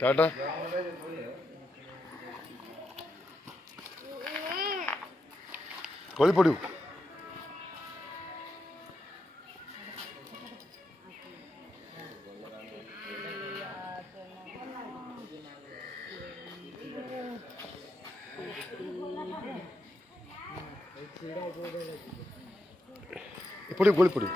टाटा गली पड़ू पड़ू गली पड़ू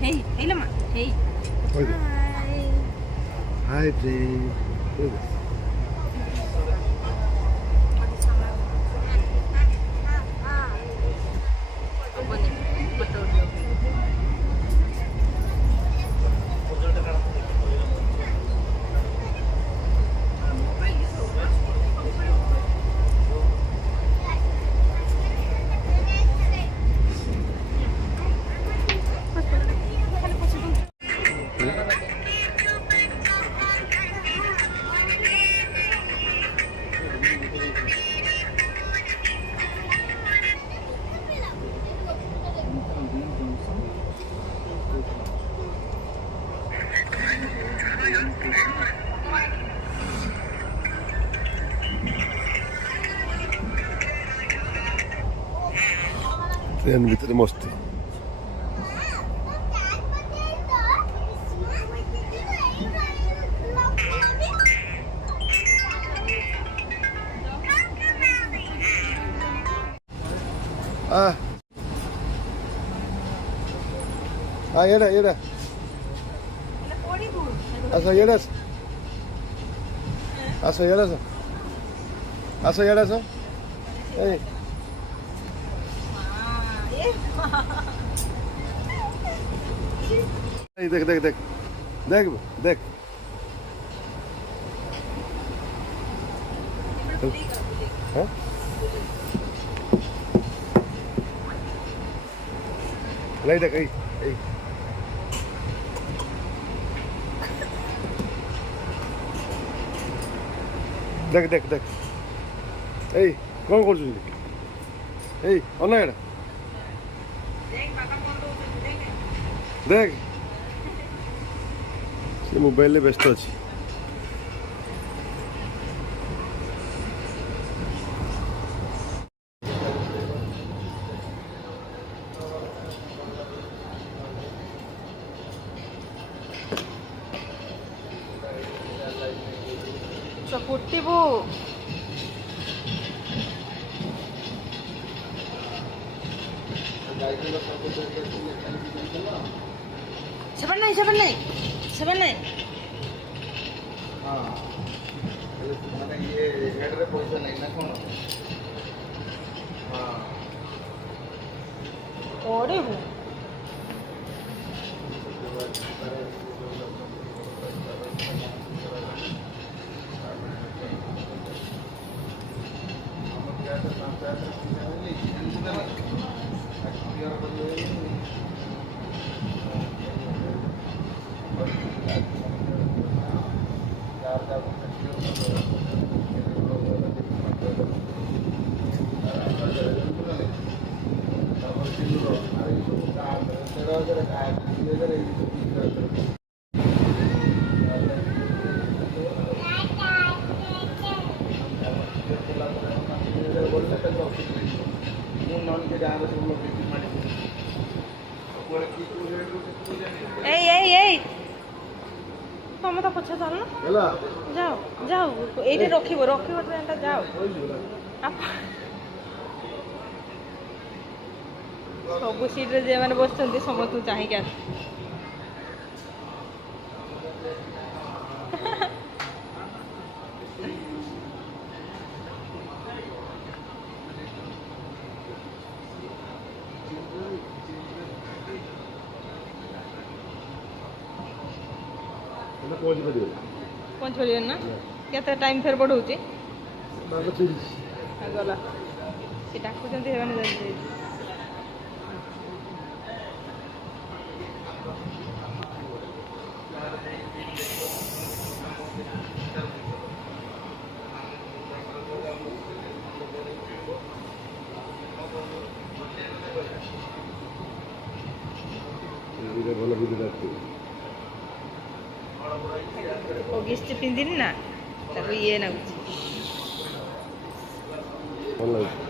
Hey, Lama. Hey. Hi. Hi, Jane. Look at this. Train भित्र मस्ती येडा असं येडास असं येडास असं येडास देख देख देख देख देख हाँ लाइट है कहीं देख देख देख ए कौन कर चुकी ए ऑनलाइन देख से मोबाइल व्यस्त अच्छी सपोर्टिव सेवन नहीं हाँ मैंने ये हेड रे पैसा नहीं ना कौन हाँ और हूँ तुम तो पछा चल जाओ जाओ ये रखिब ट्रेन जाओ सब सीट रे जे माने बसचंती समस्त चाहिए क्या ପହଞ୍ଚିପାରିବେ ପହଞ୍ଚି ପାରିବେନି ନା କେତେ ଟାଇମ୍ ଫେର ବଢ଼ଉଛି ବାଗ ଛିଡ଼ିଛି ଗଲା ସେ ଡାକୁଛନ୍ତି ସେମାନେ ଯାଇ ଏଇଟା ଭଲ ଭିଡ଼ିଓ ଆସିବ ଅଗିଷ୍ଟ ପିନ୍ଧିନି ନା ତାକୁ ଇଏ ନାଗୁଛି ଭଲ ଲାଗୁଛି